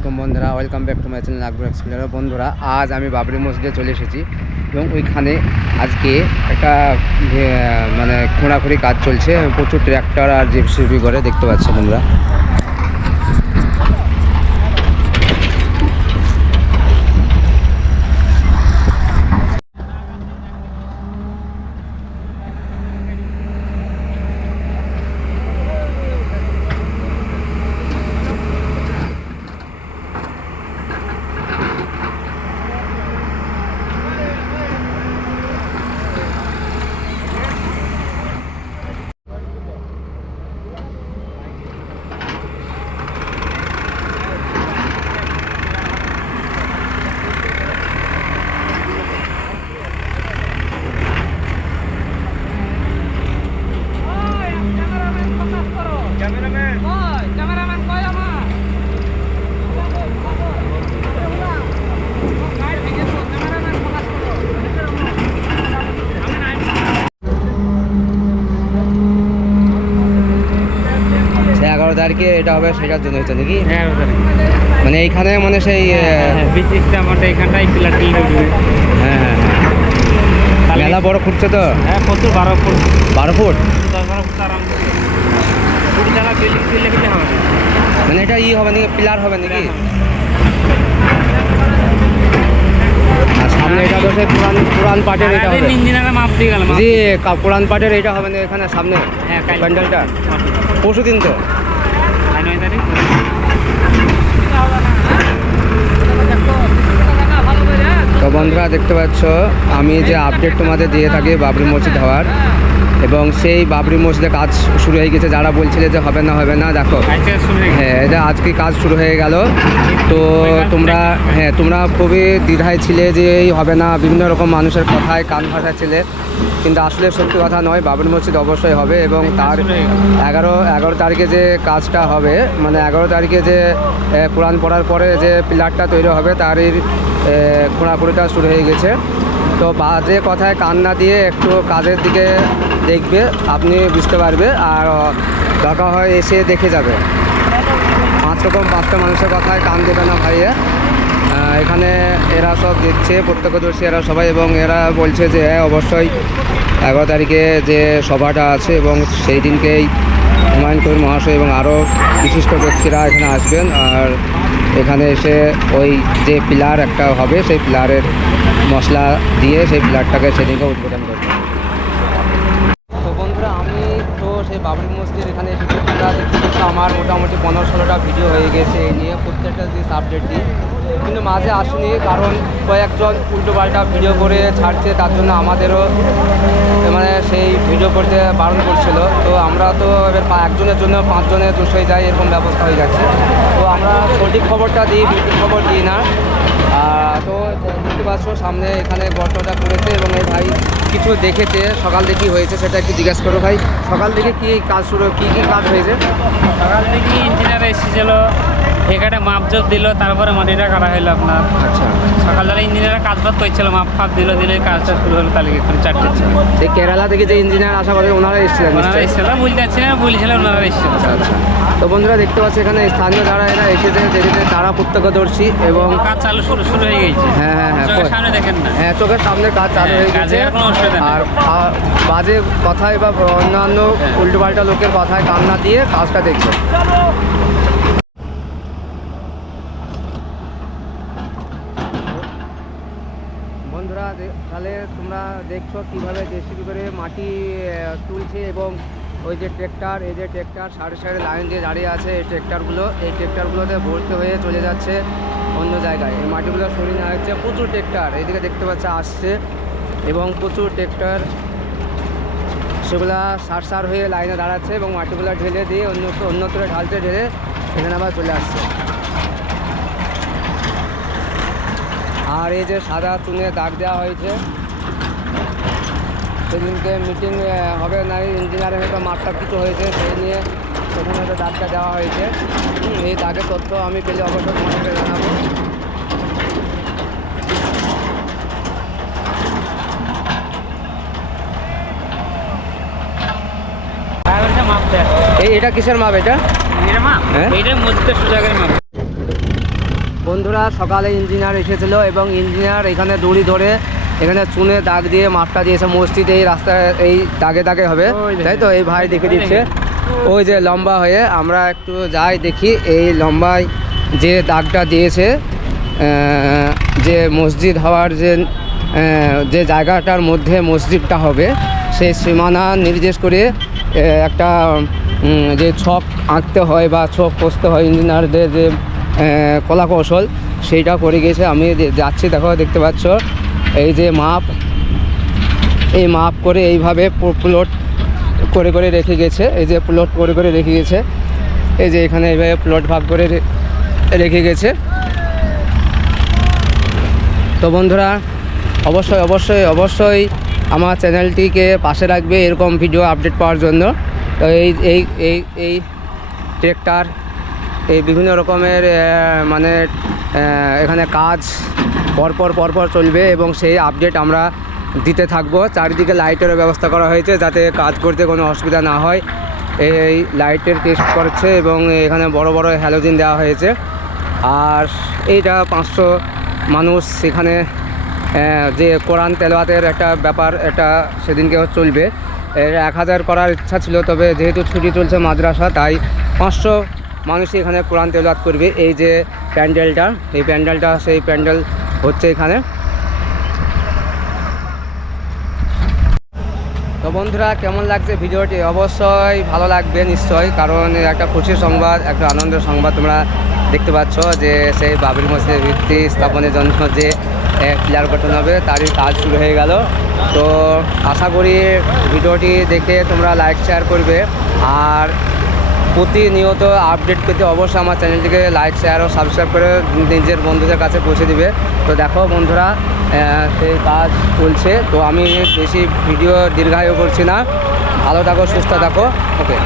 আলাইকুম বন্ধুরা, welcome back to my channel Akbar explorer. বন্ধুরা, আজ আমি বাবরি মসজিদে চলে এসেছি এবং ওইখানে আজকে একটা মানে খোঁড়াখুঁড়ি কাজ চলছে। প্রচুর ট্র্যাক্টর আর জেসিবি করে দেখতে পাচ্ছ বন্ধুরা। তারিখে এটা হবে, সেটার জন্য হচ্ছে নাকি? 11 তারিখ মানে এইখানে মানে সেই বিচিসটা আমাদের এখানটাই পিলার টিল উঠবে। হ্যাঁ হ্যাঁ হ্যাঁ, মেলা বড় ফুটছে তো। হ্যাঁ, প্রচুর 12 ফুট 12 ফুট 10-12 ফুট আরাম করে 20 টাকা বিল্ডিং দিলে হবে না। মানে এটা হবে নাকি, পিলার হবে নাকি? আর সামনে এটা তো সেই পুরান পাটের এটা হবে। ইঞ্জিনিয়ারে মাপ দিয়ে গেল। জি, পুরান পাটের এটা হবে না এখানে সামনে? হ্যাঁ, প্যান্ডেলটা পরশু দিন তো। 9 তারিখ। তো বন্ধুরা দেখতে পাচ্ছ, আমি যে আপডেট তোমাদের দিয়ে থাকি বাবরি মসজিদ হওয়ার, এবং সেই বাবরি মসজিদে কাজ শুরু হয়ে গেছে। যারা বলছিলে যে হবে না, দেখো হ্যাঁ, এটা আজকে কাজ শুরু হয়ে গেল। তো তোমরা খুবই দ্বিধায় ছিলে যে এই হবে না, বিভিন্ন রকম মানুষের কথায় কান ভাসাচ্ছিলে, কিন্তু আসলে সত্যি কথা নয়, বাবরি মসজিদ অবশ্যই হবে। এবং তার 11 তারিখে যে কাজটা হবে, মানে 11 তারিখে যে কোরআন পড়ার পরে যে পিলারটা তৈরি হবে, তারই খোঁড়াখুঁড়িটা শুরু হয়ে গেছে। তো বাজে কথায় কান না দিয়ে একটু কাজের দিকে দেখবে, আপনি বুঝতে পারবে। আর দরকার হয় এসে দেখে যাবে। 5টা মানুষের কথায় কান দেবে না ভাইয়া। এখানে এরা সব দেখছে, প্রত্যক্ষদর্শী এরা সবাই, এবং এরা বলছে যে হ্যাঁ অবশ্যই 11 তারিখে যে সভাটা আছে এবং সেই দিনকেই হুমায়ুন কবির মহাশয় এবং আরও বিশিষ্ট ব্যক্তিরা এখানে আসবেন। আর এখানে এসে ওই যে পিলার একটা হবে, সেই পিলারের মশলা দিয়ে সেই পিলারটাকে সেদিনকে উদ্বোধন করবে। তো বন্ধুরা, আমি তো সেই বাবরি মসজিদ এখানে এসেছি। আমার মোটামুটি 15-16টা ভিডিও হয়ে গেছে এই নিয়ে, প্রত্যেকটা দিন আপডেট দিই, কিন্তু মাঝে আসুনি কারণ কয়েকজন উল্টোপাল্টা ভিডিও করে ছাড়ছে, তার জন্য আমাদেরও মানে সেই ভিডিও করতে বারণ করছিল। তো আমরা তো এবার একজনের জন্য 5 জনের দোষ হয়ে যায়, এরকম ব্যবস্থা হয়ে যাচ্ছে। তো আমরা সঠিক খবরটা দিই, বিক্রি খবর দিই না। তো দেখতে পাচ্ছ সামনে এখানে গর্তটা করেছে, এবং এই ভাই কিছু দেখেছে সকাল থেকে হয়েছে, সেটা একটু জিজ্ঞাসা করো ভাই। সকাল থেকে কী কাজ কী কাজ হয়েছে? সকাল থেকে ইঞ্জিনিয়ার এসেছিল, এখানে মাপজোপ দিল, তারপরে মাটিটা কাটা হলো আপনার। আচ্ছা, সকালবেলা ইঞ্জিনিয়ার কাজ বাদ করছিল, মাপ ফাপ দিল, কাজটা শুরু হলো। তাহলে এখানে 4টে ছিল। সেই কেরালা থেকে যে ইঞ্জিনিয়ার আসা কথা, ওনারা এসেছিলেন? বুঝতে পারছি না, বলছিলেন ওনারা এসেছিল। আচ্ছা, তো বন্ধুরা দেখতে পাচ্ছি এখানে স্থানীয় যারা এরা এসেছে, দেখেছে তারা প্রত্যক্ষদর্শী, এবং কাজ চালু শুরু হয়ে গেছে। হ্যাঁ, সামনে দেখেন না? হ্যাঁ, চোখের সামনে কাজ চালু হয়ে গেছে। আর বাজে কথায় বা অন্যান্য উল্টোপাল্টা লোকের কথায় কান না দিয়ে কাজটা দেখছে। বন্ধুরা, তাহলে তোমরা দেখছো কীভাবে জেসিবি করে মাটি তুলছে, এবং ওই যে ট্রেক্টর, এই যে ট্রেক্টর সাইডে লাইন দিয়ে দাঁড়িয়ে আছে, এই ট্রেক্টরগুলোতে ভর্তি হয়ে চলে যাচ্ছে অন্য জায়গায়। এই মাটিগুলো সরিয়ে নেওয়া হচ্ছে। প্রচুর ট্রেক্টর এইদিকে দেখতে পাচ্ছে আসছে, এবং প্রচুর ট্রেক্টর সেগুলা সার হয়ে লাইনে দাঁড়াচ্ছে, এবং মাটিগুলো ঢেলে দিয়ে অন্যত্র ঢেলে এখানে আবার চলে আসছে। আর এই যে সাদা চুনে দাগ দেওয়া হয়েছে, সেদিনকে মিটিং হবে না, ইঞ্জিনিয়ারের হয়তো মাপটা কিছু হয়েছে, সেই নিয়ে সেখানে হয়তো দাগটা দেওয়া হয়েছে। এই দাগের তথ্য আমি পেলে অবশ্যই তোমাদেরকে জানাবো। এটা কিসের মাপ? এটা মাপ, হ্যাঁ, এইটা মসজিদের সোজা করে মাপ। বন্ধুরা সকালে ইঞ্জিনিয়ার এসেছিলো এবং ইঞ্জিনিয়ার এখানে দড়ি ধরে এখানে চুনে দাগ দিয়ে মাপটা দিয়েছে মসজিদ এই রাস্তায় এই দাগে দাগে হবে, তাই তো? এই ভাই দেখে দিচ্ছে ওই যে লম্বা হয়ে, আমরা একটু যাই দেখি এই লম্বায় যে দাগটা দিয়েছে যে মসজিদ হওয়ার যে জায়গাটার মধ্যে মসজিদটা হবে সেই সীমানা নির্দেশ করে একটা যে ছক আঁকতে হয় বা ছক কষতে হয় ইঞ্জিনিয়ারদের যে কলা কৌশল সেইটা করে গেছে। আমি যাচ্ছি, দেখো দেখতে পাচ্ছ এই যে মাপ, এই মাপ করে এইভাবে প্লট করে করে রেখে গেছে, এই যে প্লট করে করে রেখে গেছে, এই যে এখানে এইভাবে প্লট ভাগ করে রেখে গেছে। তো বন্ধুরা অবশ্যই অবশ্যই অবশ্যই আমার চ্যানেলটিকে পাশে রাখবে এরকম ভিডিও আপডেট পাওয়ার জন্য। তো এই ট্রেক্টর এই বিভিন্ন রকমের মানে এখানে কাজ পরপর চলবে এবং সেই আপডেট আমরা দিতে থাকবো। চারিদিকে লাইটেরও ব্যবস্থা করা হয়েছে যাতে কাজ করতে কোনো অসুবিধা না হয়। এই লাইটের টেস্ট করছে এবং এখানে বড় বড় হ্যালোজিন দেওয়া হয়েছে। আর এইটা 500 মানুষ এখানে যে কোরআন তেলাওয়াতের একটা ব্যাপার, এটা সেদিনকেও চলবে। 1000 করার ইচ্ছা ছিল, তবে যেহেতু ছুটি চলছে মাদ্রাসা তাই 500 মানুষই এখানে কোরআন তেলাওয়াত করবে। এই যে প্যান্ডেলটা, এই প্যান্ডেলটা সেই প্যান্ডেল হচ্ছে এখানে। তো বন্ধুরা কেমন লাগছে ভিডিওটি? অবশ্যই ভালো লাগবে নিশ্চয়ই, কারণ একটা খুশির সংবাদ, একটা আনন্দের সংবাদ তোমরা দেখতে পাচ্ছ যে সেই বাবরি মসজিদের ভিত্তি স্থাপনের জন্য যে ক্লিয়ার করতে হবে তারই কাজ শুরু হয়ে গেল। তো আশা করি ভিডিওটি দেখে তোমরা লাইক শেয়ার করবে আর প্রতিনিয়ত আপডেট পেতে অবশ্যই আমার চ্যানেলটিকে লাইক শেয়ার ও সাবস্ক্রাইব করে নিজের বন্ধুদের কাছে পৌঁছে দিবে। তো দেখো বন্ধুরা সেই কাজ চলছে। তো আমি বেশি ভিডিও দীর্ঘায়ু করছি না, ভালো থাকো, সুস্থ থাকো, ওকে।